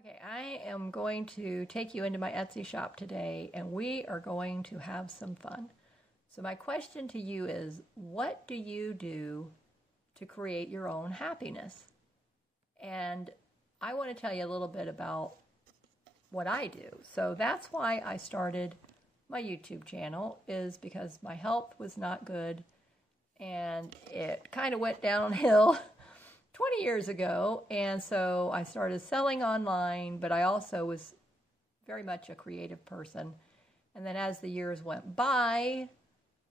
Okay, I am going to take you into my Etsy shop today and we are going to have some fun. So my question to you is, what do you do to create your own happiness? And I want to tell you a little bit about what I do. So that's why I started my YouTube channel, is because my health was not good and it kind of went downhill 20 years ago, and so I started selling online, but I also was very much a creative person. And then as the years went by,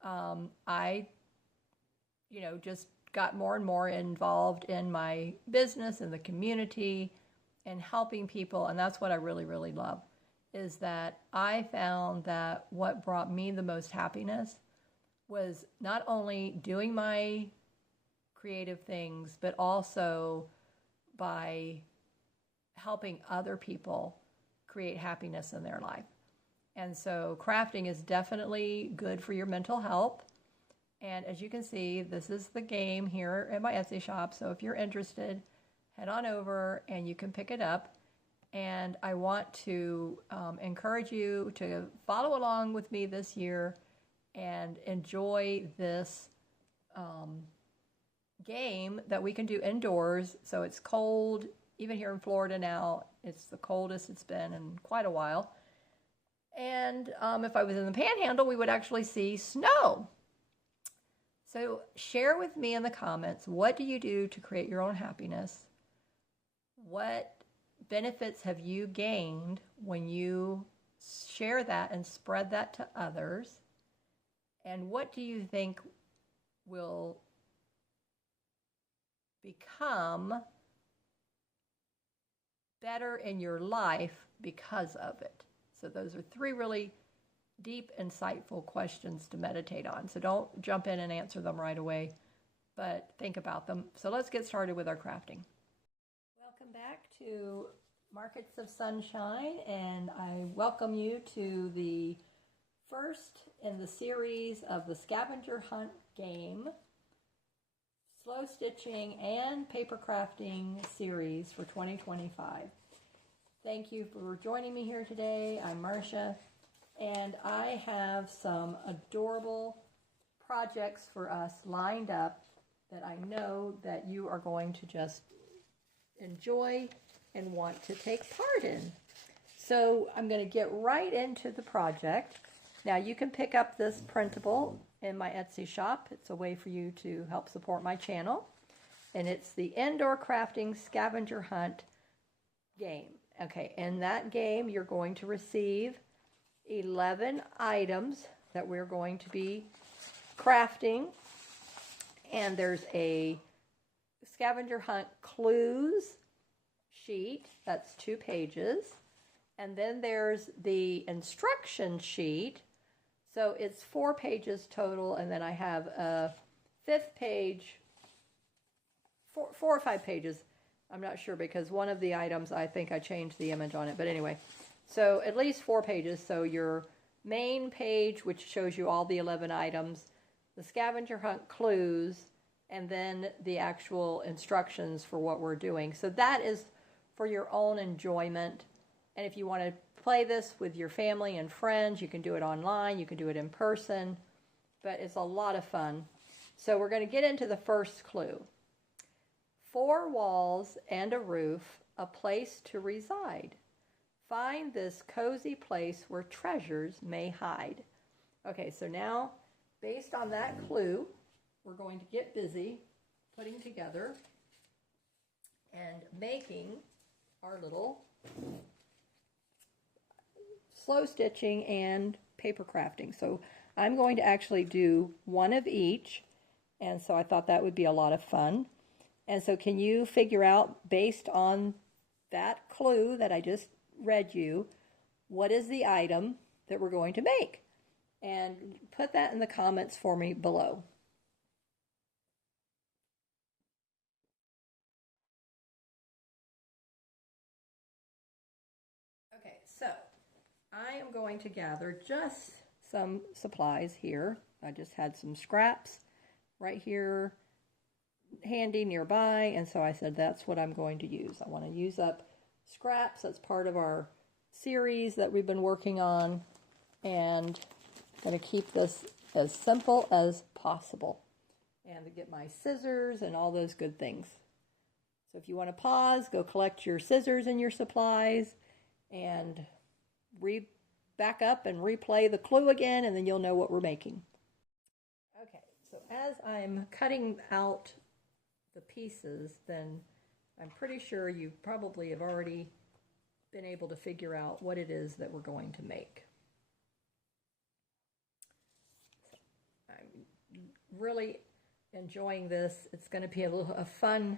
I just got more and more involved in my business and the community and helping people, and that's what I really, really love, is that I found that what brought me the most happiness was not only doing my creative things, but also by helping other people create happiness in their life. And so crafting is definitely good for your mental health. And as you can see, this is the game here at my Etsy shop. So if you're interested, head on over and you can pick it up. And I want to encourage you to follow along with me this year and enjoy this game that we can do indoors. So it's cold, even here in Florida now. It's the coldest it's been in quite a while. And if I was in the Panhandle, we would actually see snow. So share with me in the comments, what do you do to create your own happiness? What benefits have you gained when you share that and spread that to others? And what do you think will become better in your life because of it? So those are three really deep, insightful questions to meditate on. So don't jump in and answer them right away, but think about them. So let's get started with our crafting. Welcome back to Markets of Sunshine, and I welcome you to the first in the series of the Scavenger Hunt game, slow stitching and paper crafting series for 2025. Thank you for joining me here today. I'm Marcia, and I have some adorable projects for us lined up that I know that you are going to just enjoy and want to take part in. So I'm going to get right into the project. Now you can pick up this printable in my Etsy shop. It's a way for you to help support my channel. And it's the Indoor Crafting Scavenger Hunt game. Okay, in that game you're going to receive 11 items that we're going to be crafting. And there's a Scavenger Hunt clues sheet, that's 2 pages. And then there's the instruction sheet. So it's 4 pages total, and then I have a 5th page, 4 or 5 pages. I'm not sure because one of the items I think I changed the image on it, but anyway. So at least 4 pages. So your main page, which shows you all the 11 items, the Scavenger Hunt clues, and then the actual instructions for what we're doing. So that is for your own enjoyment. And if you want to play this with your family and friends, you can do it online, you can do it in person, but it's a lot of fun. So we're going to get into the first clue. 4 walls and a roof, a place to reside. Find this cozy place where treasures may hide. Okay, so now, based on that clue, we're going to get busy putting together and making our little slow stitching and paper crafting. So I'm going to actually do one of each, and so I thought that would be a lot of fun. And so can you figure out, based on that clue that I just read you, what is the item that we're going to make? And put that in the comments for me below. Okay, so I am going to gather just some supplies here. I just had some scraps right here handy nearby, and so I said that's what I'm going to use. I want to use up scraps. That's part of our series that we've been working on, and I'm going to keep this as simple as possible, and to get my scissors and all those good things. So if you want to pause, go collect your scissors and your supplies, and back up and replay the clue again, and then you'll know what we're making. Okay, so as I'm cutting out the pieces, then I'm pretty sure you probably have already been able to figure out what it is that we're going to make. I'm really enjoying this. It's going to be a fun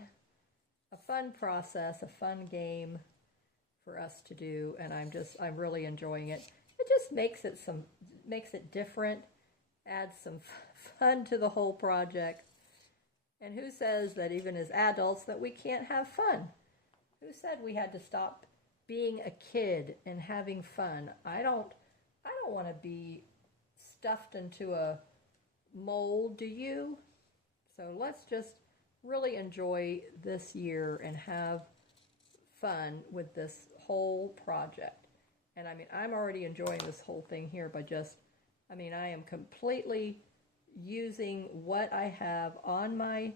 process, a fun game for us to do, and I'm really enjoying it. It just makes it different, adds some fun to the whole project. And who says that even as adults that we can't have fun? Who said we had to stop being a kid and having fun? I don't want to be stuffed into a mold, do you? So let's just really enjoy this year and have fun with this whole project. And I mean, I'm already enjoying this whole thing here by I am completely using what I have on my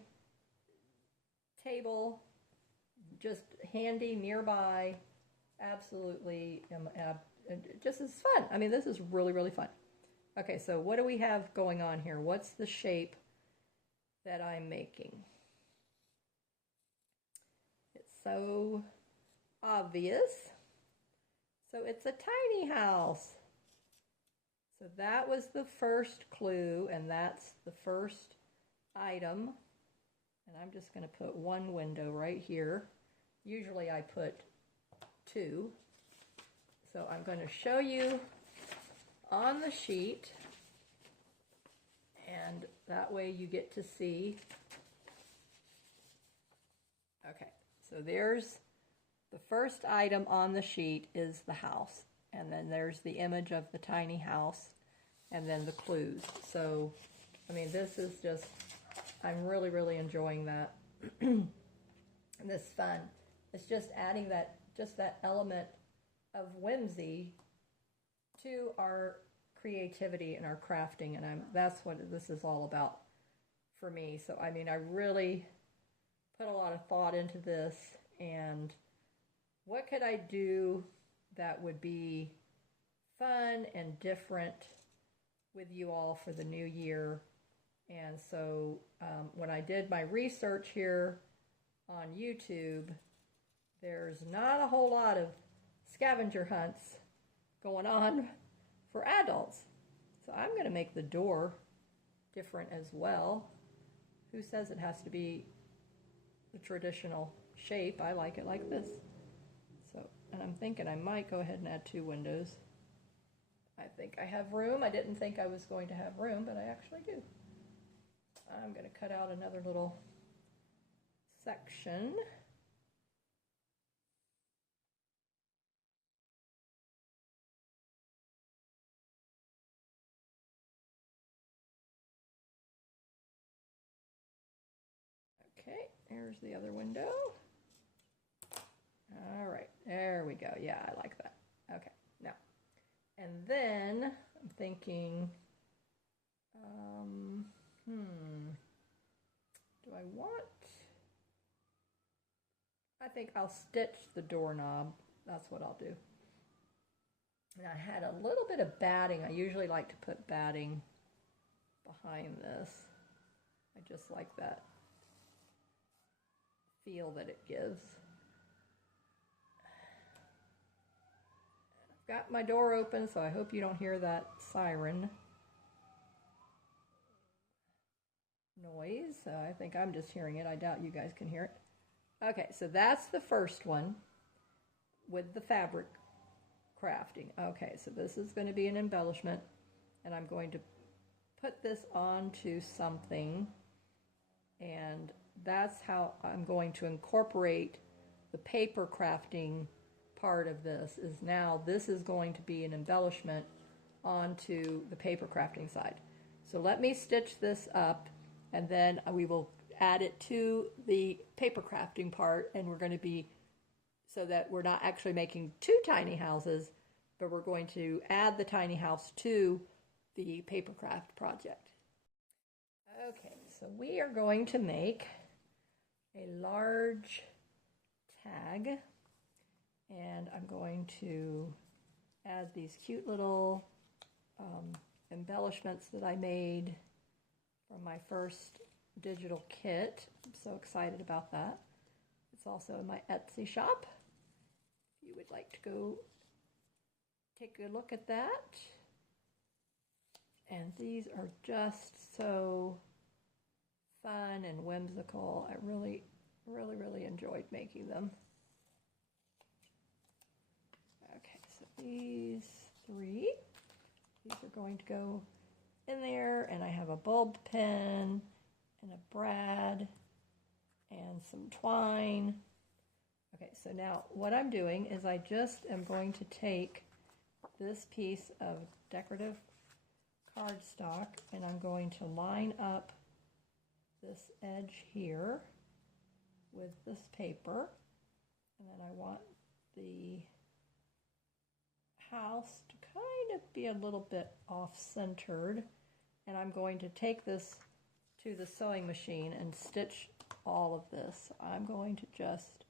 table, just handy nearby. Absolutely, just as fun. I mean, this is really, really fun. Okay, so what do we have going on here? What's the shape that I'm making? It's so obvious. So it's a tiny house. So that was the first clue, and that's the first item. And I'm just going to put one window right here. Usually I put two. So I'm going to show you on the sheet, and that way you get to see. Okay, so there's the first item on the sheet is the house, and then there's the image of the tiny house, and then the clues. So, I mean, this is just, I'm really, really enjoying that. And this is fun. It's just adding that element of whimsy to our creativity and our crafting, and that's what this is all about for me. So, I mean, I really put a lot of thought into this, and what could I do that would be fun and different with you all for the new year? And so when I did my research here on YouTube, there's not a whole lot of scavenger hunts going on for adults. So I'm going to make the door different as well. Who says it has to be the traditional shape? I like it like this. So, and I'm thinking I might go ahead and add two windows. I think I have room. I didn't think I was going to have room, but I actually do. I'm going to cut out another little section. Okay, there's the other window. All right, there we go. Yeah, I like that. Okay, now, and then I'm thinking, do I want, I think I'll stitch the doorknob. That's what I'll do. And I had a little bit of batting. I usually like to put batting behind this. I just like that feel that it gives. I've got my door open, so I hope you don't hear that siren noise. I think I'm just hearing it. I doubt you guys can hear it. Okay, so that's the first one with the fabric crafting. Okay, so this is going to be an embellishment, and I'm going to put this onto something, and that's how I'm going to incorporate the paper crafting part of this. Is now this is going to be an embellishment onto the paper crafting side. So let me stitch this up, and then we will add it to the paper crafting part, and we're going to be so that we're not actually making two tiny houses, but we're going to add the tiny house to the papercraft project. Okay, so we are going to make a large tag, and I'm going to add these cute little embellishments that I made from my first digital kit. I'm so excited about that. It's also in my Etsy shop. If you would like to go take a look at that. And these are just so fun and whimsical. I really enjoyed making them. Okay, so these are going to go in there, and I have a bulb pin and a brad and some twine. Okay, so now what I'm doing is I just am going to take this piece of decorative cardstock and I'm going to line up this edge here with this paper, and then I want the house to kind of be a little bit off-centered, and I'm going to take this to the sewing machine and stitch all of this. I'm going to just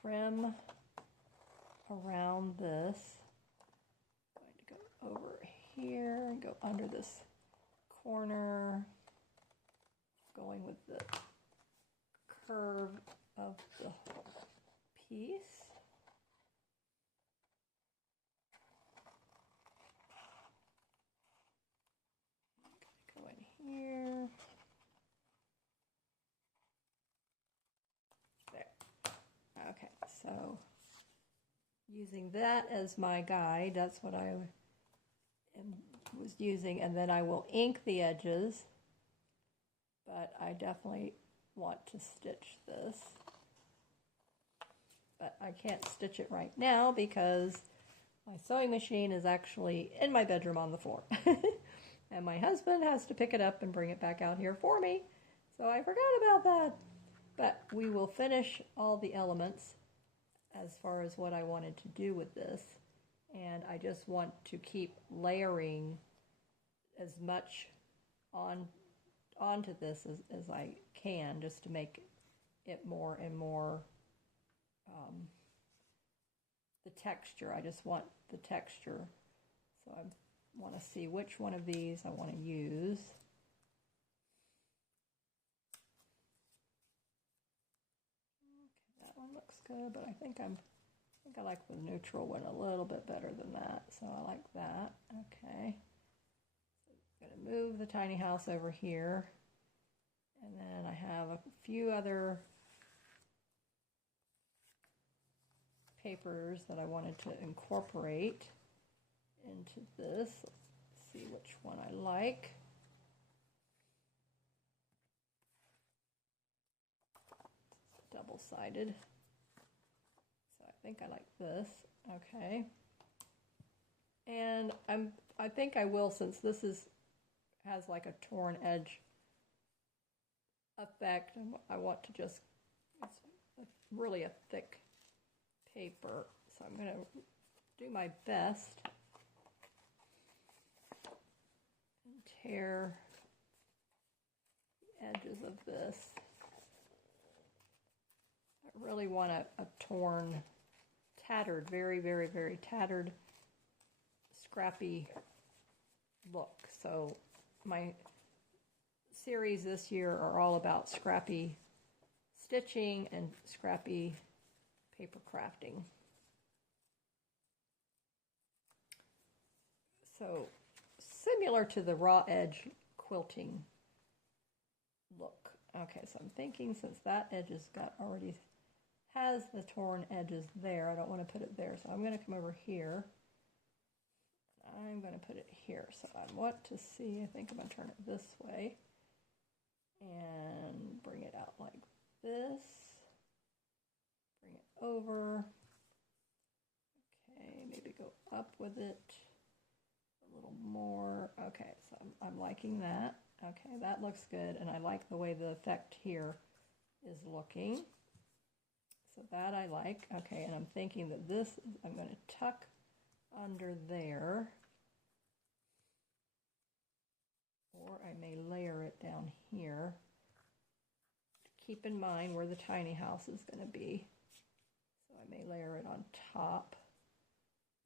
trim around this. I'm going to go over here and go under this corner, going with the curve of the piece. Go in here. There. Okay, so using that as my guide, that's what I was using, and then I will ink the edges, but I definitely want to stitch this. But I can't stitch it right now because my sewing machine is actually in my bedroom on the floor. And my husband has to pick it up and bring it back out here for me. So I forgot about that. But we will finish all the elements as far as what I wanted to do with this. And I just want to keep layering as much onto this as I can, just to make it more and more the texture. I just want the texture. So I want to see which one of these I want to use. Okay, that one looks good, but I think I like the neutral one a little bit better than that, so I like that. Okay. So I'm going to move the tiny house over here, and then I have a few other papers that I wanted to incorporate into this. Let's see which one I like. It's double-sided. So I think I like this. Okay. And I think I will, since this has like a torn edge effect, I want to just, it's really a thick paper, so I'm going to do my best and tear the edges of this. I really want a torn, tattered, very tattered, scrappy look. So my series this year are all about scrappy stitching and scrappy paper crafting. So similar to the raw edge quilting look. Okay, so I'm thinking since that edge already has the torn edges there, I don't want to put it there, so I'm going to come over here. I'm going to put it here. So I want to see, I think I'm going to turn it this way and bring it out like this. Bring it over. Okay, maybe go up with it a little more. Okay, so I'm liking that. Okay, that looks good, and I like the way the effect here is looking. so that I like. Okay, and I'm thinking that this, I'm going to tuck under there, or I may layer it down here. Keep in mind where the tiny house is going to be. So I may layer it on top.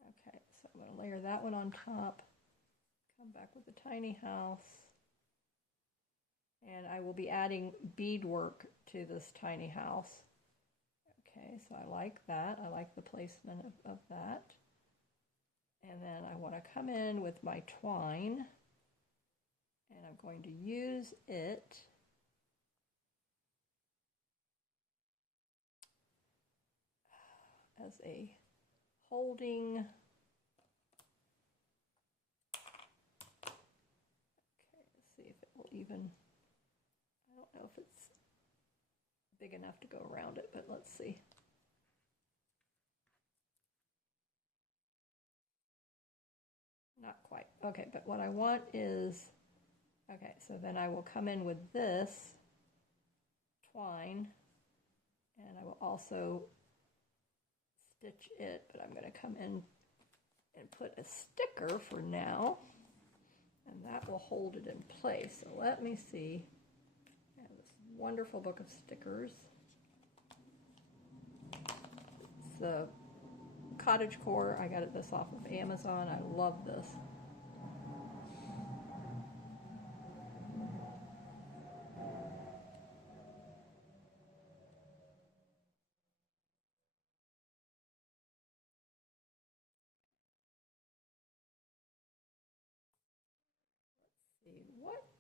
Okay, so I'm going to layer that one on top. Come back with the tiny house. And I will be adding beadwork to this tiny house. Okay, so I like that. I like the placement of that. And then I want to come in with my twine. And I'm going to use it as a holding. Okay, let's see if it will even, I don't know if it's big enough to go around it, but let's see. Not quite. Okay, but what I want is, okay, so then I will come in with this twine, and I will also stitch it, but I'm going to come in and put a sticker for now, and that will hold it in place. So let me see. I have this wonderful book of stickers. It's the Cottage Core. I got this off of Amazon. I love this.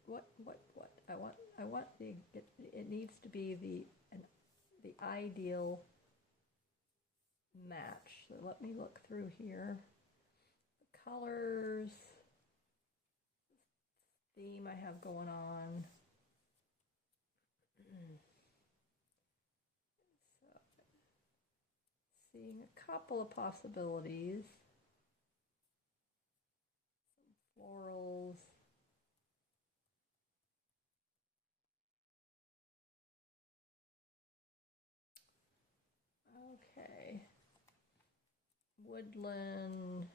What I want the it needs to be the ideal match. So let me look through here. The colors, theme I have going on. So, seeing a couple of possibilities. Some florals. Okay. Woodland.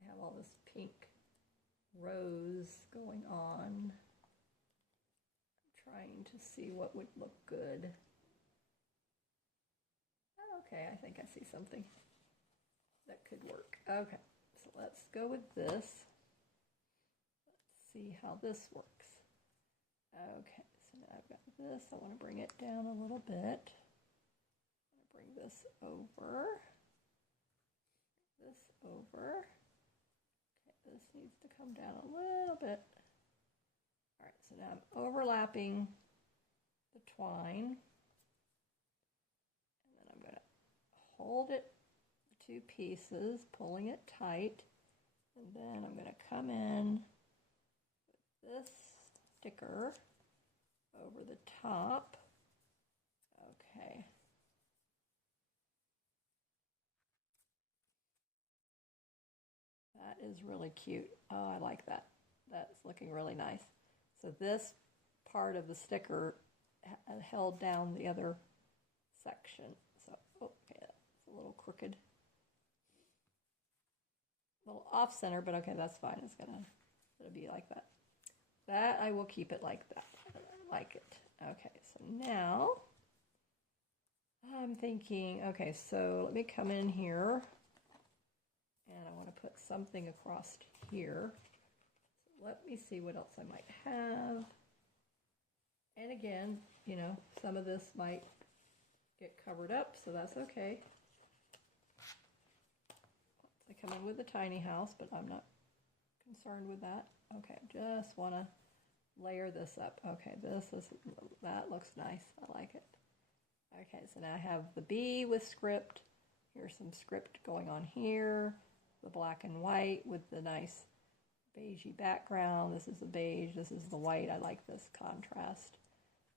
I have all this pink rose going on. I'm trying to see what would look good. Okay, I think I see something that could work. Okay, so let's go with this. Let's see how this works. Okay, so now I've got this. I want to bring it down a little bit. I'm going to bring this over. This over. Okay, this needs to come down a little bit. All right, so now I'm overlapping the twine. And then I'm going to hold it, two pieces, pulling it tight. And then I'm going to come in with this sticker over the top. Okay. That is really cute. Oh, I like that. That's looking really nice. So this part of the sticker held down the other section. So, okay, that's a little crooked. A little off center, but okay, that's fine. It'll be like that. That I will keep it like that. I like it. Okay, so now I'm thinking, okay, so let me come in here and I want to put something across here. So let me see what else I might have. And again, you know, some of this might get covered up, so that's okay. I come in with a tiny house, but I'm not concerned with that. Okay, just want to layer this up. Okay, that looks nice. I like it. Okay, so now I have the bee with script. Here's some script going on here. The black and white with the nice beigey background. This is the beige, this is the white. I like this contrast.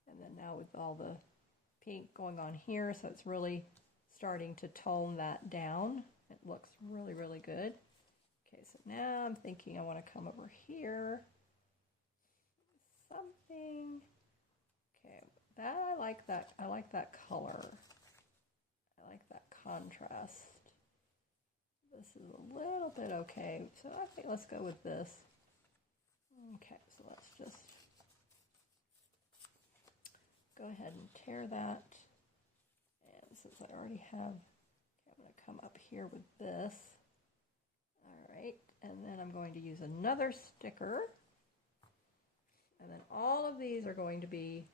And then now with all the pink going on here, so it's really starting to tone that down. It looks really, really good. Okay, so now I'm thinking I want to come over here something. Okay, that I like that. I like that color. I like that contrast. This is a little bit okay, so I think let's go with this. Okay, so let's just go ahead and tear that. And since I already have, okay, I'm going to come up here with this. All right, and then I'm going to use another sticker. And then all of these are going to be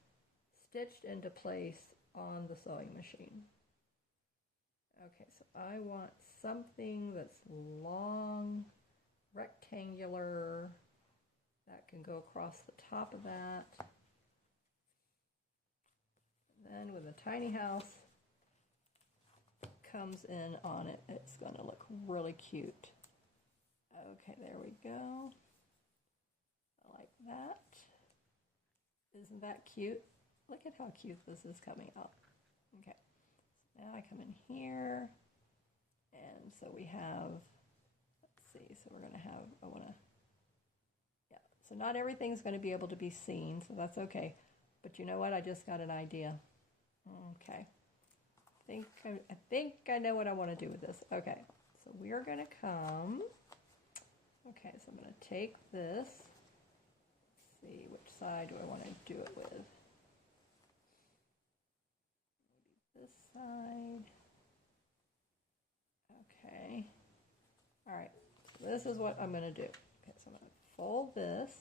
stitched into place on the sewing machine. Okay, so I want something that's long, rectangular, that can go across the top of that. And then with a tiny house comes in on it, it's going to look really cute. Okay, there we go. I like that. Isn't that cute? Look at how cute this is coming out. Okay, so now I come in here, and so we have, let's see, so we're going to have, I want to, yeah, so not everything's going to be able to be seen, so that's okay. But you know what? I just got an idea. Okay, I think I know what I want to do with this. Okay, so we are going to come, okay, so I'm going to take this. See which side do I want to do it with. Maybe this side. Okay. All right. So this is what I'm going to do. Okay, so I'm going to fold this.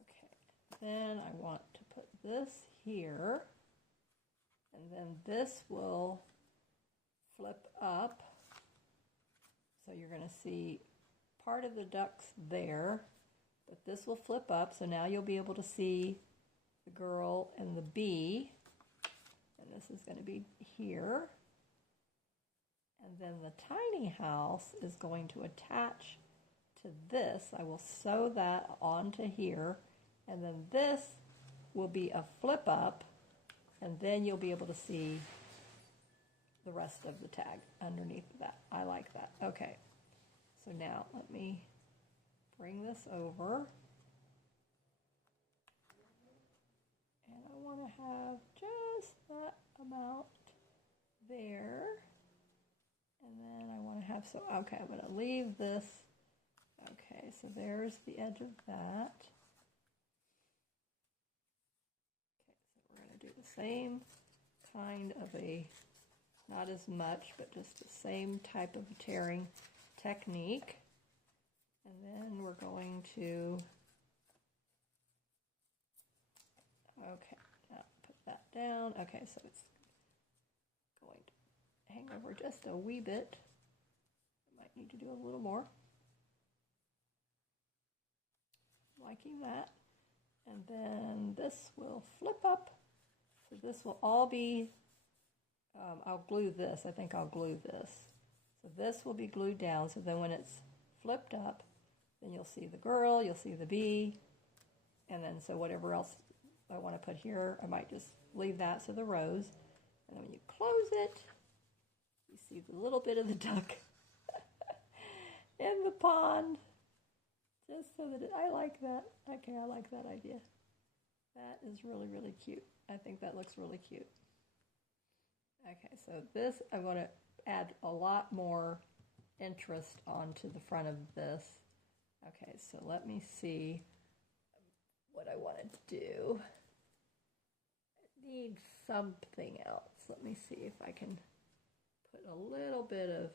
Okay. Then I want to put this here. And then this will flip up. So you're going to see part of the ducks there, but this will flip up. So now you'll be able to see the girl and the bee. And this is going to be here. And then the tiny house is going to attach to this. I will sew that onto here. And then this will be a flip up. And then you'll be able to see the rest of the tag underneath that. I like that. Okay, so now let me bring this over. And I want to have just that amount there. And then I want to have, so, okay, I'm going to leave this. Okay, so there's the edge of that. Okay, so we're going to do the same kind of a, not as much, but just the same type of tearing technique. And then we're going to, okay, now put that down. Okay, so it's going to hang over just a wee bit. I might need to do a little more. Liking that. And then this will flip up. So this will all be, I'll glue this. I think I'll glue this. So this will be glued down. So then when it's flipped up, then you'll see the girl, you'll see the bee, and then so whatever else I want to put here, I might just leave that, so the rose. And then when you close it, you see the little bit of the duck in the pond. Just so that I like that. Okay, I like that idea. That is really, really cute. I think that looks really cute. Okay, so this, I want to add a lot more interest onto the front of this. Okay, so let me see what I want to do. I need something else. Let me see if I can put a little bit of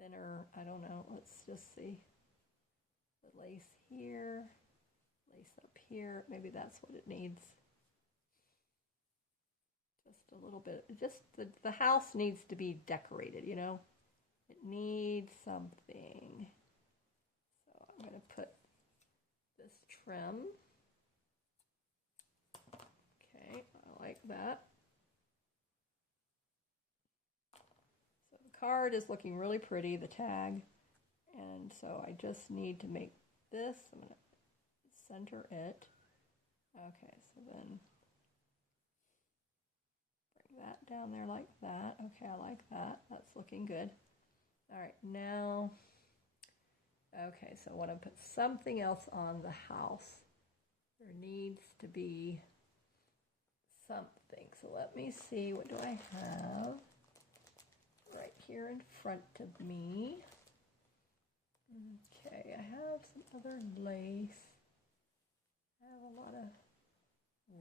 thinner, I don't know, let's just see. The lace here, lace up here, maybe that's what it needs. Just a little bit, just the house needs to be decorated, you know? It needs something. So I'm going to put this trim. Okay, I like that. So the card is looking really pretty, the tag. And so I just need to make this, I'm going to center it. Okay, so then that down there like that. Okay, I like that. That's looking good. All right, now, okay, so I want to put something else on the house. There needs to be something. So let me see, what do I have right here in front of me? Okay, I have some other lace. I have a lot of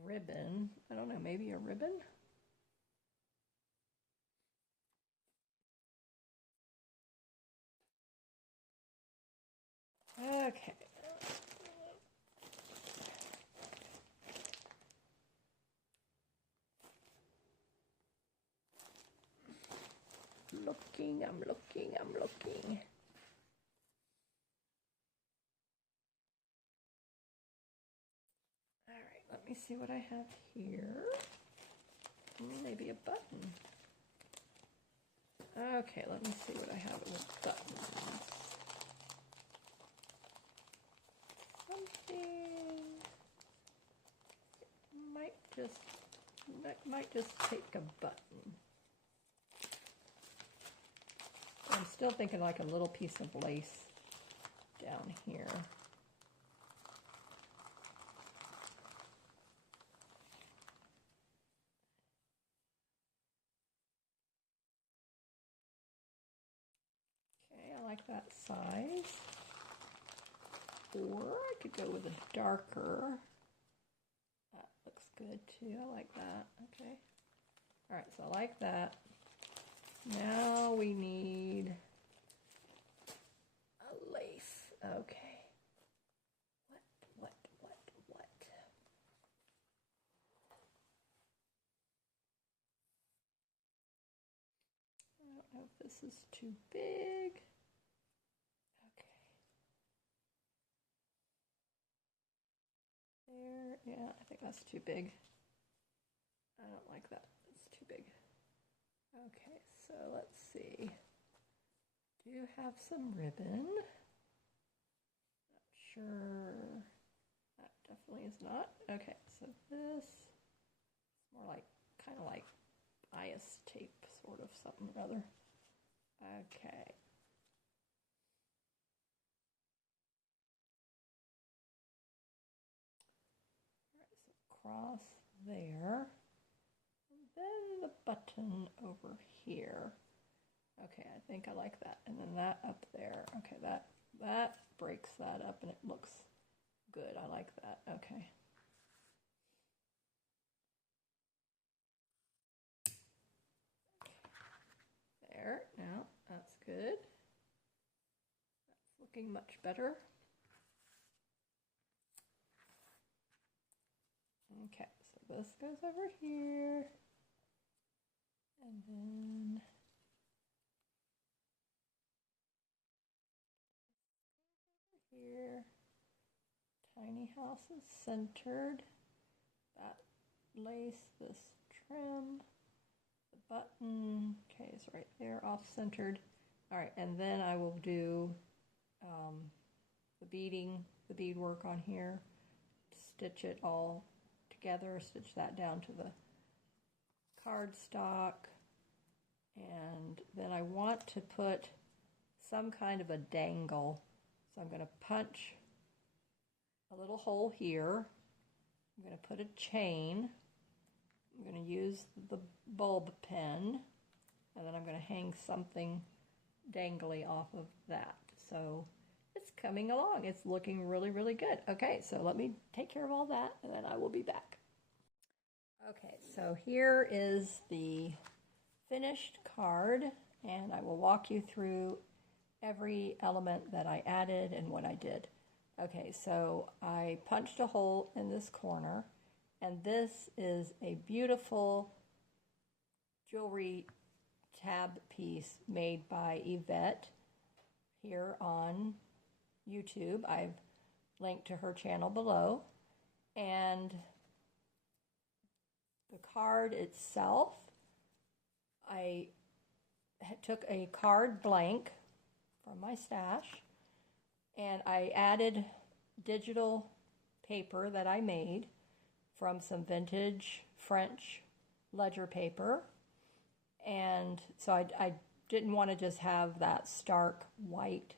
ribbon. I don't know, maybe a ribbon? Okay. I'm looking. All right, let me see what I have here. Maybe a button. Okay, let me see what I have with buttons. Something might just take a button. I'm still thinking like a little piece of lace down here. Okay, I like that size. Or I could go with a darker. That looks good too. I like that. Okay. All right, so I like that. Now we need a lace. Okay. What? I don't know if this is too big. Okay. There, yeah, I think that's too big. I don't like that. It's too big. Okay, so let's see. Do you have some ribbon? Not sure. That definitely is not. Okay, so this is more like, kind of like bias tape, sort of something or other. Okay. All right, so cross there. And then the button over here. Okay, I think I like that. And then that up there. Okay, that breaks that up and it looks good. I like that. Okay. There. Now, that's good. That's looking much better. Okay, so this goes over here. And then here. Tiny house is centered. That lace, this trim, the button, okay, is right there, off-centered. All right, and then I will do the beadwork on here, stitch it all together, stitch that down to the cardstock, and then I want to put some kind of a dangle. So I'm going to punch a little hole here. I'm going to put a chain. I'm going to use the bulb pen, and then I'm going to hang something dangly off of that. So it's coming along. It's looking really, really good. Okay, so let me take care of all that, and then I will be back. Okay, so here is the finished card, and I will walk you through every element that I added and what I did. Okay, so I punched a hole in this corner, and this is a beautiful jewelry tab piece made by Yvette here on YouTube. I've linked to her channel below. And the card itself, I took a card blank from my stash, and I added digital paper that I made from some vintage French ledger paper. And so I didn't want to just have that stark white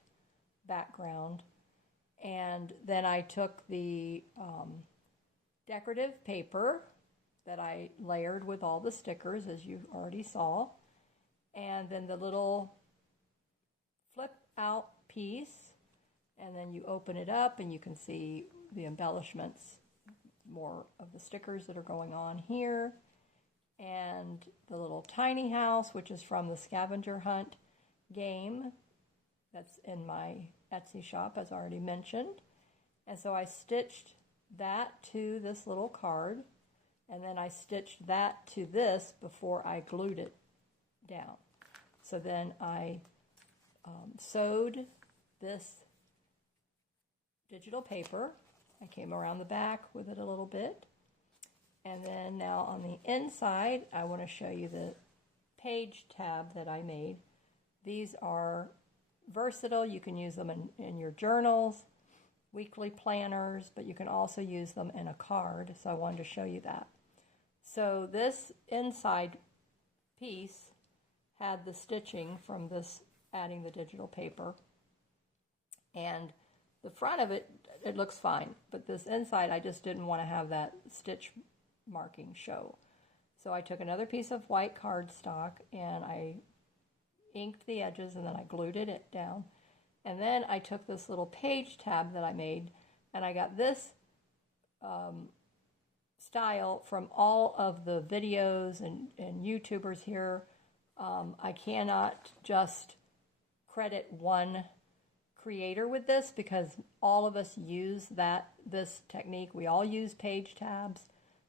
background. And then I took the decorative paper that I layered with all the stickers, as you already saw, and then the little flip out piece, and then you open it up and you can see the embellishments, more of the stickers that are going on here, and the little tiny house, which is from the Scavenger Hunt game that's in my Etsy shop, as already mentioned. And so I stitched that to this little card, and then I stitched that to this before I glued it down. So then I sewed this digital paper. I came around the back with it a little bit. And then now on the inside, I want to show you the page tab that I made. These are versatile. You can use them in your journals, weekly planners, but you can also use them in a card. So I wanted to show you that. So this inside piece had the stitching from this, adding the digital paper. And the front of it, it looks fine. But this inside, I just didn't want to have that stitch marking show. So I took another piece of white cardstock and I inked the edges, and then I glued it down. And then I took this little page tab that I made, and I got this style from all of the videos and YouTubers here. I cannot just credit one creator with this, because all of us use this technique. We all use page tabs.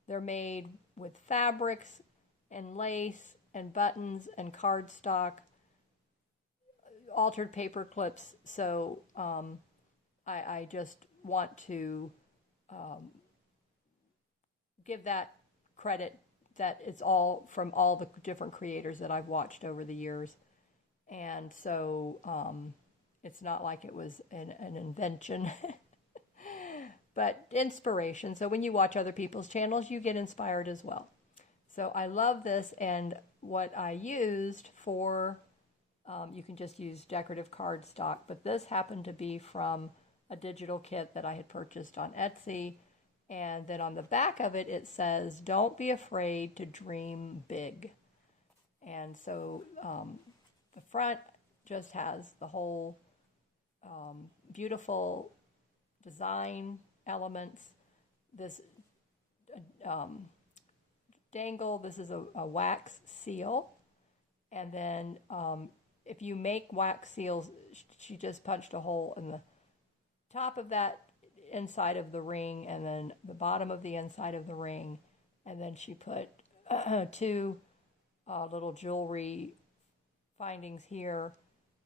They're made with fabrics and lace and buttons and cardstock, altered paper clips. So I just want to give that credit that it's all from all the different creators that I've watched over the years. And so it's not like it was an invention, but inspiration. So when you watch other people's channels, you get inspired as well. So I love this, and what I used for, you can just use decorative cardstock, but this happened to be from a digital kit that I had purchased on Etsy. And then on the back of it, it says, "Don't be afraid to dream big." And so the front just has the whole beautiful design elements. This dangle, this is a wax seal. And then if you make wax seals, she just punched a hole in the top of that inside of the ring, and then the bottom of the inside of the ring, and then she put two little jewelry findings here,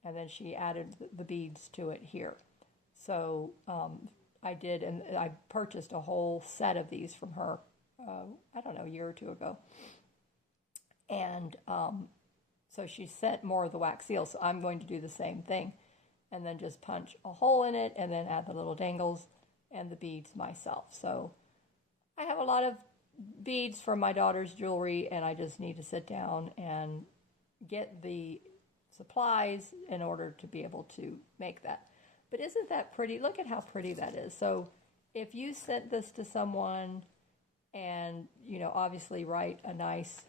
and then she added the beads to it here. So I did, and I purchased a whole set of these from her, I don't know, a year or two ago. And so she sent more of the wax seals, so I'm going to do the same thing, and then just punch a hole in it, and then add the little dangles and the beads myself. So I have a lot of beads from my daughter's jewelry, and I just need to sit down and get the supplies in order to be able to make that. But isn't that pretty? Look at how pretty that is. So if you sent this to someone and, you know, obviously write a nice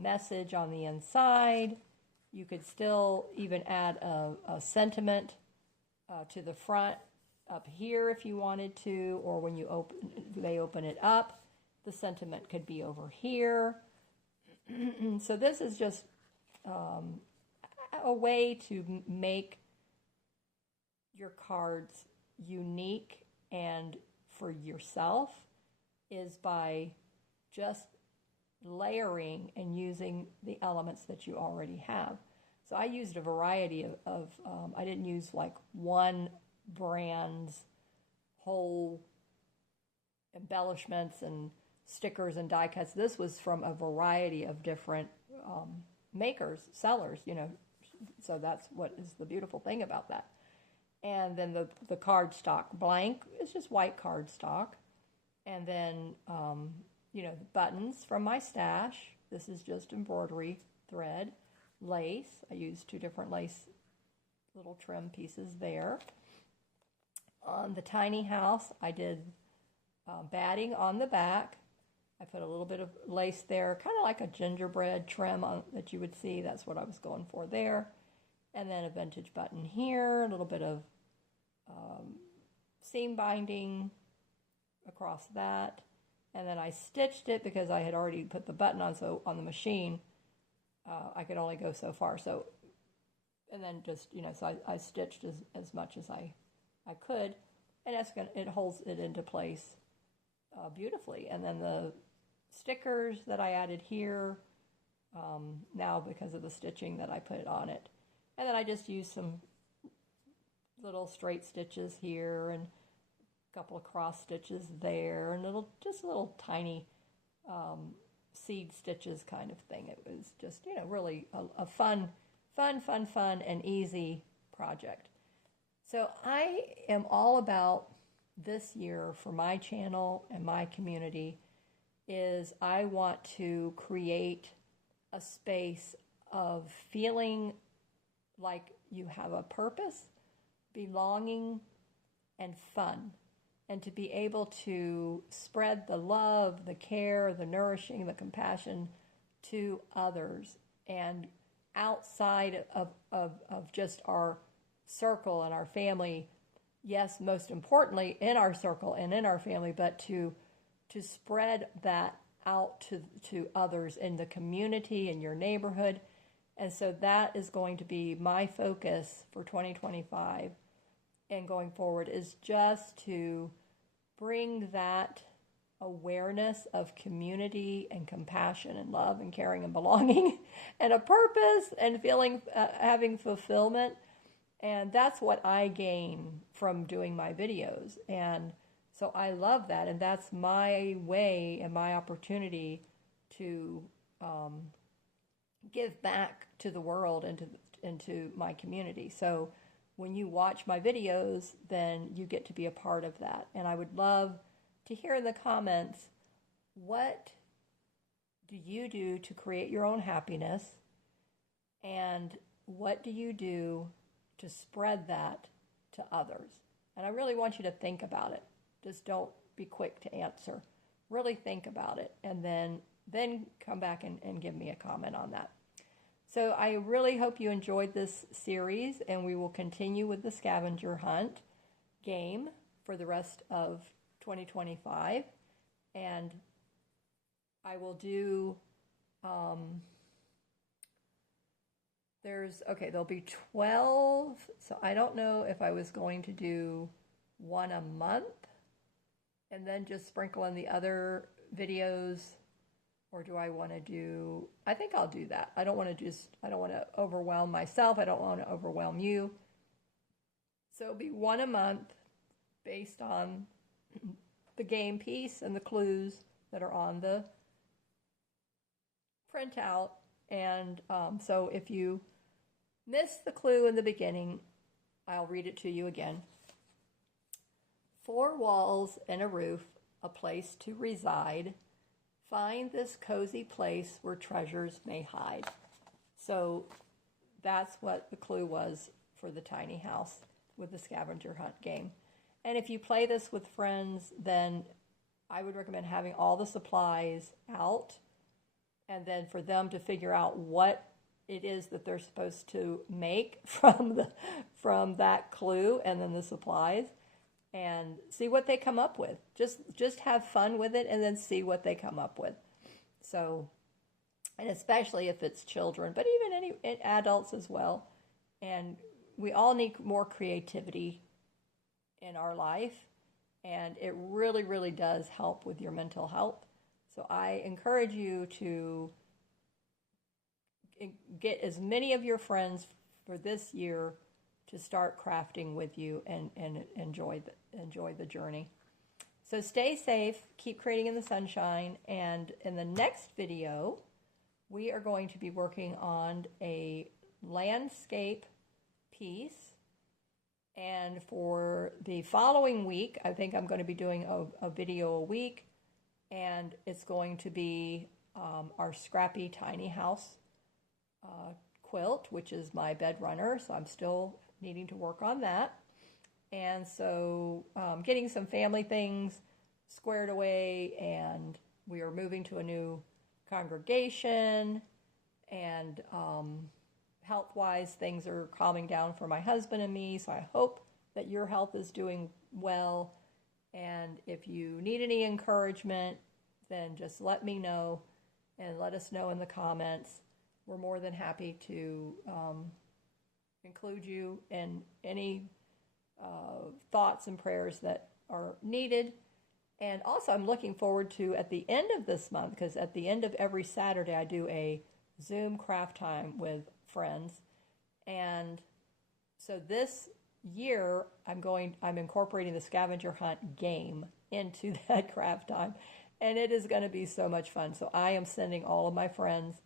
message on the inside, you could still even add a sentiment to the front up here if you wanted to, or when you open it up, the sentiment could be over here. So this is just a way to make your cards unique and for yourself, is by just layering and using the elements that you already have. So I used a variety of I didn't use like one brand's whole embellishments and stickers and die cuts. This was from a variety of different makers, sellers, you know. So that's what is the beautiful thing about that. And then the cardstock blank is just white cardstock. And then buttons from my stash. This is just embroidery thread, lace. I used 2 different lace little trim pieces there. On the tiny house, I did batting on the back. I put a little bit of lace there, kind of like a gingerbread trim that you would see. That's what I was going for there. And then a vintage button here, a little bit of seam binding across that. And then I stitched it because I had already put the button on, so on the machine, I could only go so far. So, and then just, so I stitched as much as I could, and it holds it into place beautifully. And then the stickers that I added here, now because of the stitching that I put on it. And then I just used some little straight stitches here and a couple of cross stitches there, and just little tiny seed stitches kind of thing. It was just, really a fun and easy project. So I am all about this year for my channel and my community is I want to create a space of feeling like you have a purpose, belonging, and fun, and to be able to spread the love, the care, the nourishing, the compassion to others, and outside of just our circle and our family. Yes, most importantly in our circle and in our family, but to spread that out to others in the community, in your neighborhood. And so that is going to be my focus for 2025 and going forward, is just to bring that awareness of community and compassion and love and caring and belonging and a purpose and feeling, having fulfillment. And that's what I gain from doing my videos. And so I love that. And that's my way and my opportunity to give back to the world and into my community. So when you watch my videos, then you get to be a part of that. And I would love to hear in the comments, what do you do to create your own happiness? And what do you do to spread that to others? And I really want you to think about it. Just don't be quick to answer. Really think about it, and then come back and give me a comment on that. So I really hope you enjoyed this series, and we will continue with the scavenger hunt game for the rest of 2025. And I will do, there'll be 12. So I don't know if I was going to do one a month and then just sprinkle in the other videos, or do I want to do, I think I'll do that. I don't want to overwhelm myself. I don't want to overwhelm you. So it'll be one a month based on the game piece and the clues that are on the printout. And so if you miss the clue in the beginning, I'll read it to you again. 4 walls and a roof, a place to reside. Find this cozy place where treasures may hide. So that's what the clue was for the tiny house with the scavenger hunt game. And if you play this with friends, then I would recommend having all the supplies out, and then for them to figure out what it is that they're supposed to make from that clue, and then the supplies, and see what they come up with. Just have fun with it, and then see what they come up with. So, and especially if it's children, but even any adults as well. And we all need more creativity in our life, and it really, really does help with your mental health. So I encourage you to get as many of your friends for this year to start crafting with you and enjoy the journey. So stay safe, keep creating in the sunshine, and in the next video, we are going to be working on a landscape piece. And for the following week, I think I'm going to be doing a video a week. and it's going to be our scrappy tiny house quilt, which is my bed runner, so I'm still needing to work on that. And so getting some family things squared away, and we are moving to a new congregation, and health-wise things are calming down for my husband and me, so I hope that your health is doing well. And if you need any encouragement, then just let me know and let us know in the comments. We're more than happy to include you in any thoughts and prayers that are needed. And also, I'm looking forward to, at the end of this month, because at the end of every Saturday I do a Zoom craft time with friends. And so this year I'm incorporating the scavenger hunt game into that craft time, and it is going to be so much fun. So I am sending all of my friends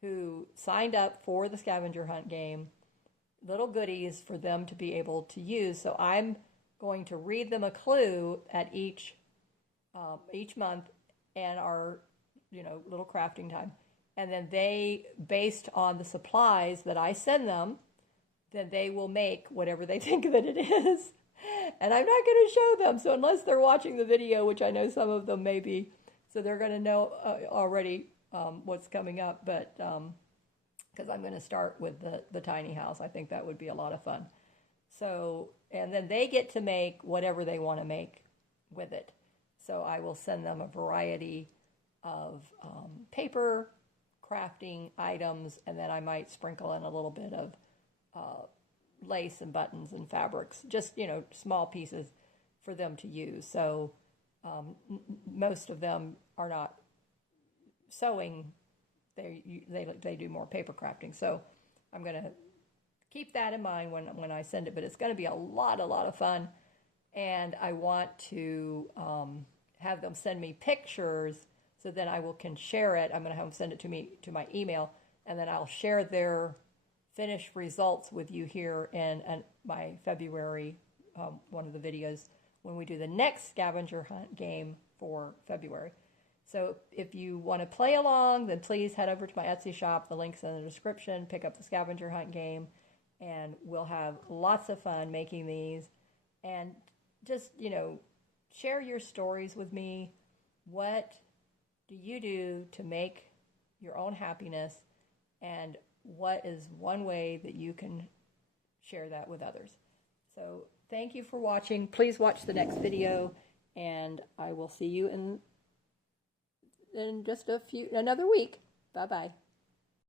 who signed up for the scavenger hunt game little goodies for them to be able to use. So I'm going to read them a clue at each month and our little crafting time, and then they, based on the supplies that I send them, then they will make whatever they think that it is. And I'm not going to show them. So unless they're watching the video, which I know some of them may be, so they're going to know already what's coming up. But because I'm going to start with the tiny house. I think that would be a lot of fun. So, and then they get to make whatever they want to make with it. So I will send them a variety of paper crafting items, and then I might sprinkle in a little bit of lace and buttons and fabrics, just small pieces for them to use. So most of them are not sewing; they do more paper crafting. So I'm going to keep that in mind when I send it. But it's going to be a lot of fun, and I want to have them send me pictures so that I can share it. I'm going to have them send it to me to my email, and then I'll share their finished results with you here in my February, one of the videos, when we do the next scavenger hunt game for February. So if you want to play along, then please head over to my Etsy shop. The link's in the description. Pick up the scavenger hunt game, and we'll have lots of fun making these. And just, share your stories with me. What do you do to make your own happiness, and what is one way that you can share that with others? So thank you for watching. Please watch the next video, and I will see you in just another week. Bye-bye.